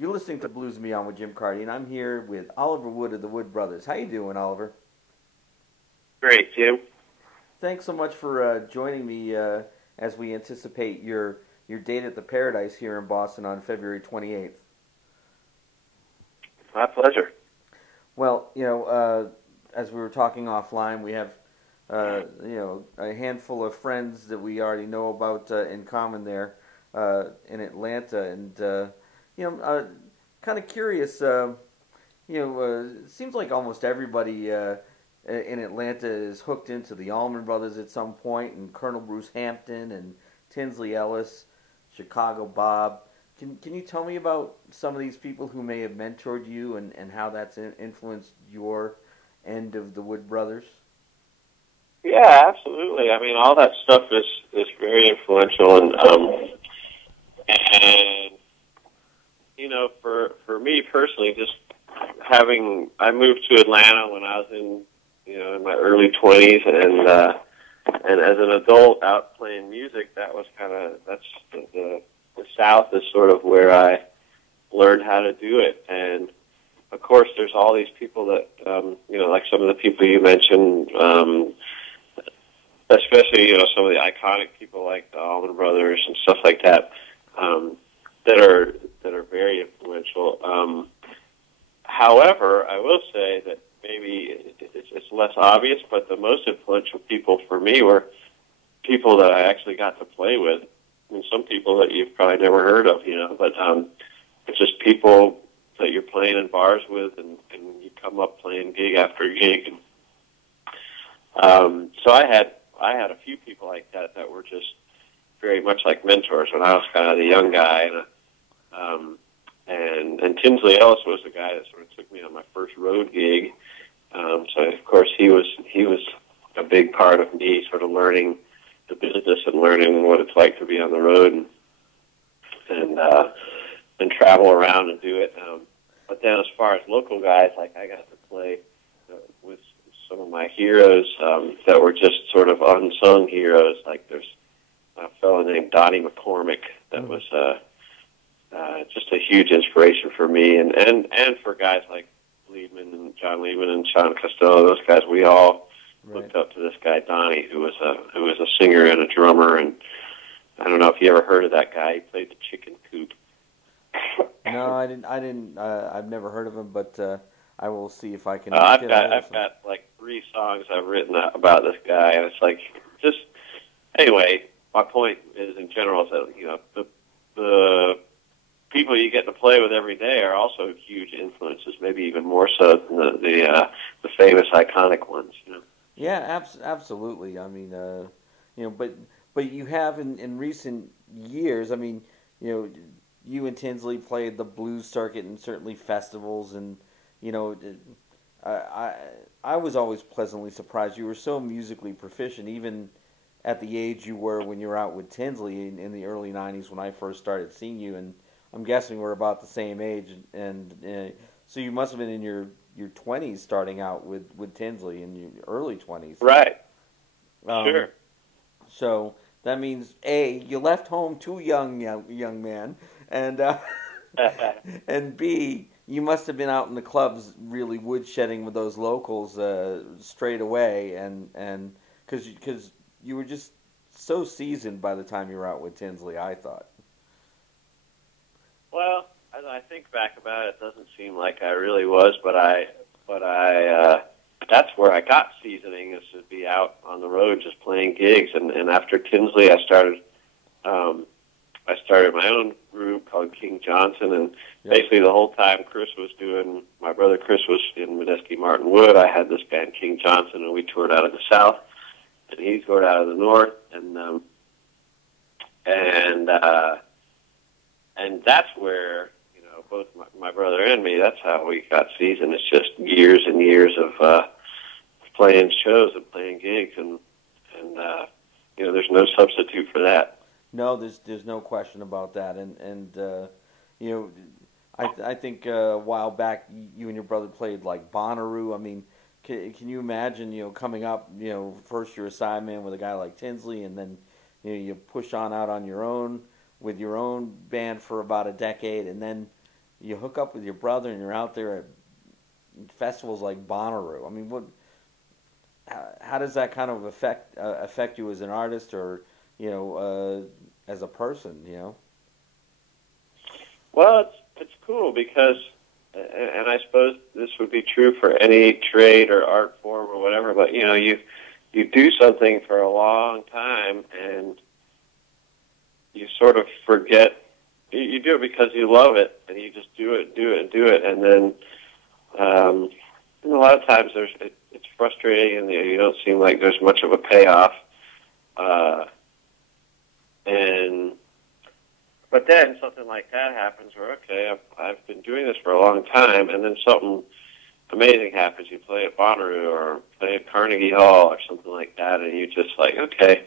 You're listening to Blues Me On with Jim Carty, and I'm here with Oliver Wood of the Wood Brothers. How you doing, Oliver? Great, Jim. Thanks so much for joining me as we anticipate your date at the Paradise here in Boston on February 28th. My pleasure. Well, as we were talking offline, we have a handful of friends that we already know about in common there in Atlanta, and kind of curious. It seems like almost everybody in Atlanta is hooked into the Allman Brothers at some point, and Colonel Bruce Hampton and Tinsley Ellis, Chicago Bob. Can you tell me about some of these people who may have mentored you and how that's influenced your end of the Wood Brothers? Yeah, absolutely. I mean, all that stuff is very influential, and for me personally, just I moved to Atlanta when I was in my early 20s, and as an adult out playing music, that's the South is sort of where I learned how to do it. And of course, there's all these people that like some of the people you mentioned, especially some of the iconic people like the Allman Brothers and stuff like that, that are very influential. However, I will say that maybe it's less obvious, but the most influential people for me were people that I actually got to play with. I mean, some people that you've probably never heard of, but it's just people that you're playing in bars with, and you come up playing gig after gig. So I had a few people like that were just very much like mentors when I was kind of the young guy, and Tinsley Ellis was the guy that sort of took me on my first road gig. So of course he was a big part of me sort of learning the business and learning what it's like to be on the road and travel around and do it. But then as far as local guys, like I got to play with some of my heroes that were just sort of unsung heroes. Like there's a fellow named Donnie McCormick that was just a huge inspiration for me, and for guys like Liebman and John Liebman and Sean Costello. Those guys, we all looked up to this guy Donnie, who was a singer and a drummer. And I don't know if you ever heard of that guy. He played the Chicken Coop. No, I didn't. I've never heard of him, but I will see if I can. I've got like 3 songs I've written about this guy, and it's like just anyway. My point is, in general, is that the people you get to play with every day are also huge influences, maybe even more so than the famous iconic ones. Yeah, absolutely. I mean, but you have in recent years. I mean, you and Tinsley played the blues circuit and certainly festivals, and I was always pleasantly surprised. You were so musically proficient, even at the age you were when you were out with Tinsley in the early '90s when I first started seeing you, and I'm guessing we're about the same age, and so you must have been in your 20s starting out with Tinsley in your early 20s. Right. Sure. So that means A, you left home too young man, and and B, you must have been out in the clubs really woodshedding with those locals straight away, and because you were just so seasoned by the time you were out with Tinsley, I thought. Well, as I think back about it, it doesn't seem like I really was, but that's where I got seasoning, is to be out on the road just playing gigs. And after Tinsley, I started my own group called King Johnson, and basically the whole time my brother Chris was in Medeski Martin Wood, I had this band King Johnson, and we toured out of the South, and he toured out of the North, and that's where, both my brother and me, that's how we got seasoned. It's just years and years of playing shows and playing gigs, and there's no substitute for that. No, there's no question about that, and I think a while back you and your brother played like Bonnaroo. I mean, can you imagine coming up, first you're a sideman with a guy like Tinsley, and then you push on out on your own with your own band for about a decade, and then you hook up with your brother and you're out there at festivals like Bonnaroo. I mean, how does that kind of affect you as an artist, or as a person? Well, it's cool because, and I suppose this would be true for any trade or art form or whatever. But you do something for a long time, and you sort of forget. You do it because you love it, and you just do it, and then a lot of times it's frustrating, and you don't seem like there's much of a payoff. But then something like that happens where, okay, I've been doing this for a long time, and then something amazing happens. You play at Bonnaroo or play at Carnegie Hall or something like that, and you just like, okay,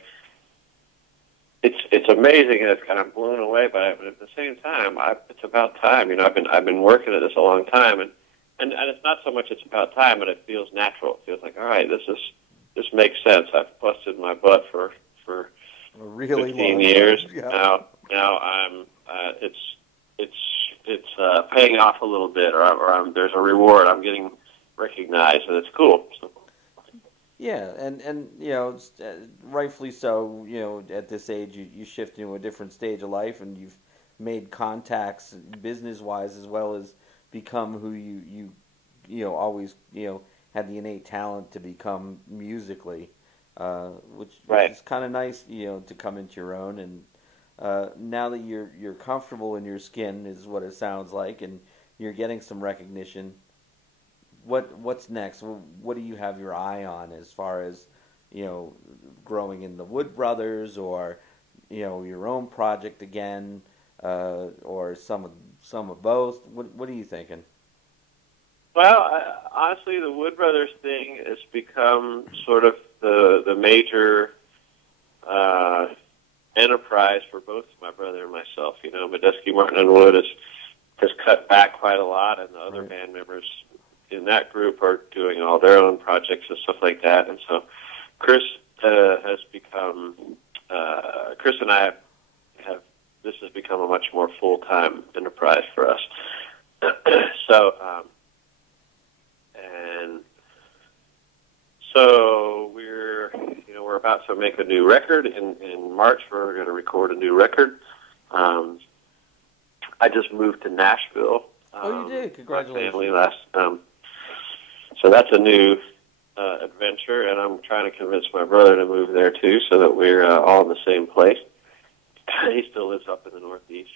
it's amazing, and it's kind of blown away by it. But at the same time, it's about time. I've been working at this a long time, and it's not so much it's about time, but it feels natural. It feels like, all right, this makes sense. I've busted my butt for a really 15 years. Yeah. Now I'm it's paying off a little bit, or there's a reward. I'm getting recognized, and it's cool. So. Yeah, and rightfully so. At this age, you shift into a different stage of life, and you've made contacts business wise as well as become who you always had the innate talent to become musically, which is kind of nice to come into your own. And now that you're comfortable in your skin is what it sounds like, and you're getting some recognition. What's next? What do you have your eye on as far as growing in the Wood Brothers, or your own project again, or some of both? What are you thinking? Well, honestly, the Wood Brothers thing has become sort of the major enterprise for both my brother and myself. Medeski, Martin, and Wood has cut back quite a lot, and the other band members in that group are doing all their own projects and stuff like that. And so Chris has become, Chris and I this has become a much more full-time enterprise for us. So we're about to make a new record. In March, we're going to record a new record. I just moved to Nashville. Oh, you did? Congratulations. My family last. So that's a new adventure, and I'm trying to convince my brother to move there too, so that we're all in the same place. He still lives up in the Northeast,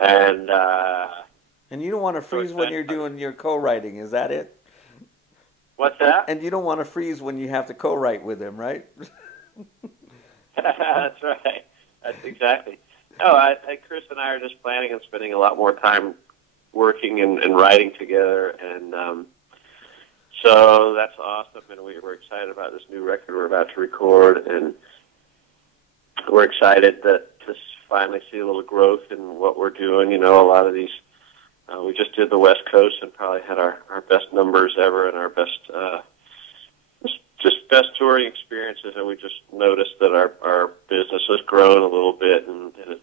and you don't want to freeze when you're doing your co-writing, is that it? What's that? And you don't want to freeze when you have to co-write with him, right? That's right. That's exactly. No, Chris and I are just planning on spending a lot more time working and writing together, and so that's awesome, and we're excited about this new record we're about to record, and we're excited to finally see a little growth in what we're doing. A lot of these, we just did the West Coast and probably had our best numbers ever and our best touring experiences, and we just noticed that our business has grown a little bit, and it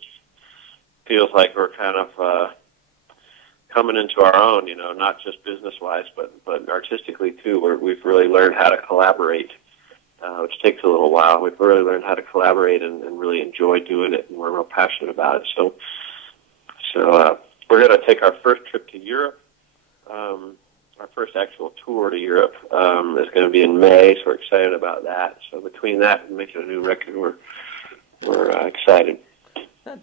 feels like we're kind of coming into our own, not just business-wise, but artistically too, we've really learned how to collaborate, which takes a little while. We've really learned how to collaborate and really enjoy doing it, and we're real passionate about it. So we're going to take our first trip to Europe. Our first actual tour to Europe is going to be in May, so we're excited about that. So between that and making a new record, we're excited.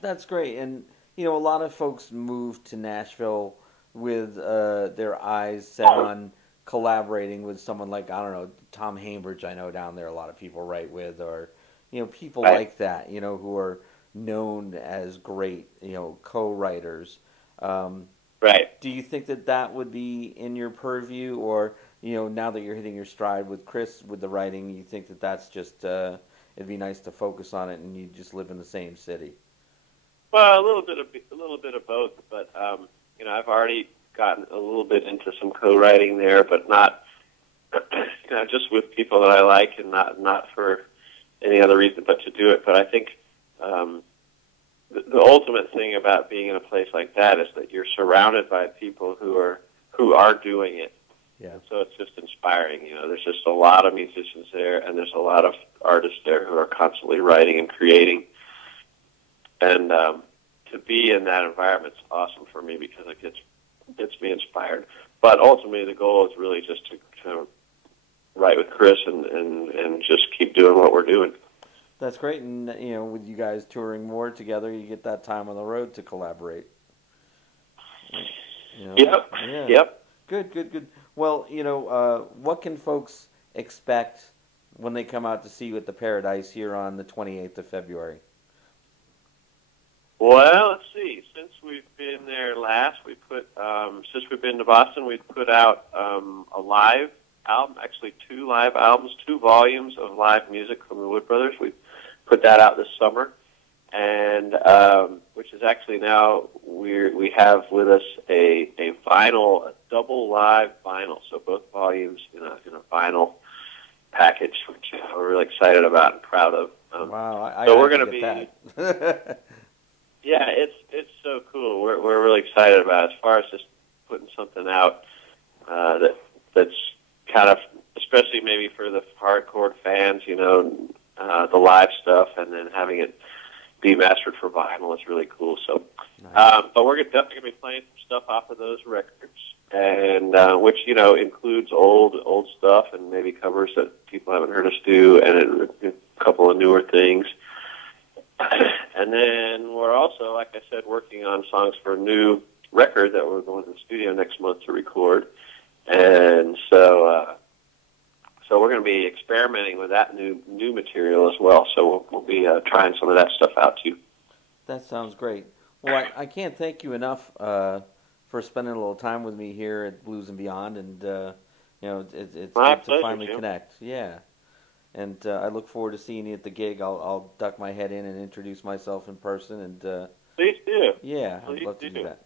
That's great. And a lot of folks move to Nashville with their eyes set on collaborating with someone like, I don't know, Tom Hambridge. I know down there a lot of people write with, or people like that, who are known as great, co-writers. Right. Do you think that would be in your purview, or now that you're hitting your stride with Chris with the writing, you think that's just it'd be nice to focus on it, and you just live in the same city? Well, a little bit of both, but I've already gotten a little bit into some co-writing there, but not just with people that I like, and not for any other reason but to do it. But I think the ultimate thing about being in a place like that is that you're surrounded by people who are doing it. Yeah. And so it's just inspiring. You know, there's just a lot of musicians there, and there's a lot of artists there who are constantly writing and creating. And to be in that environment is awesome for me because it gets me inspired. But ultimately, the goal is really just to write with Chris and just keep doing what we're doing. That's great, and you know, with you guys touring more together, you get that time on the road to collaborate. You know? Yep. Yeah. Yep. Good. Well, you know, what can folks expect when they come out to see you at the Paradise here on the 28th of February? Well, let's see. Since we've been there last, since we've been to Boston, we've put out a live album, actually 2 live albums, 2 volumes of live music from the Wood Brothers. We put that out this summer, and which is actually now we have with us a vinyl, a double live vinyl, so both volumes in a vinyl package, which we're really excited about and proud of. Wow, so we're going to be. That. Yeah, it's so cool. We're really excited about it. As far as just putting something out that's kind of, especially maybe for the hardcore fans, you know, the live stuff, and then having it be mastered for vinyl is really cool. So, nice. but we're definitely going to be playing some stuff off of those records, and which, you know, includes old stuff and maybe covers that people haven't heard us do, and a couple of newer things. And then we're also, like I said, working on songs for a new record that we're going to the studio next month to record. And so we're going to be experimenting with that new material as well. So we'll be trying some of that stuff out too. That sounds great. Well, I can't thank you enough for spending a little time with me here at Blues and Beyond, and you know, it's good to finally connect. Yeah, and I look forward to seeing you at the gig. I'll duck my head in and introduce myself in person, and please do. Yeah, please I'd love to do that.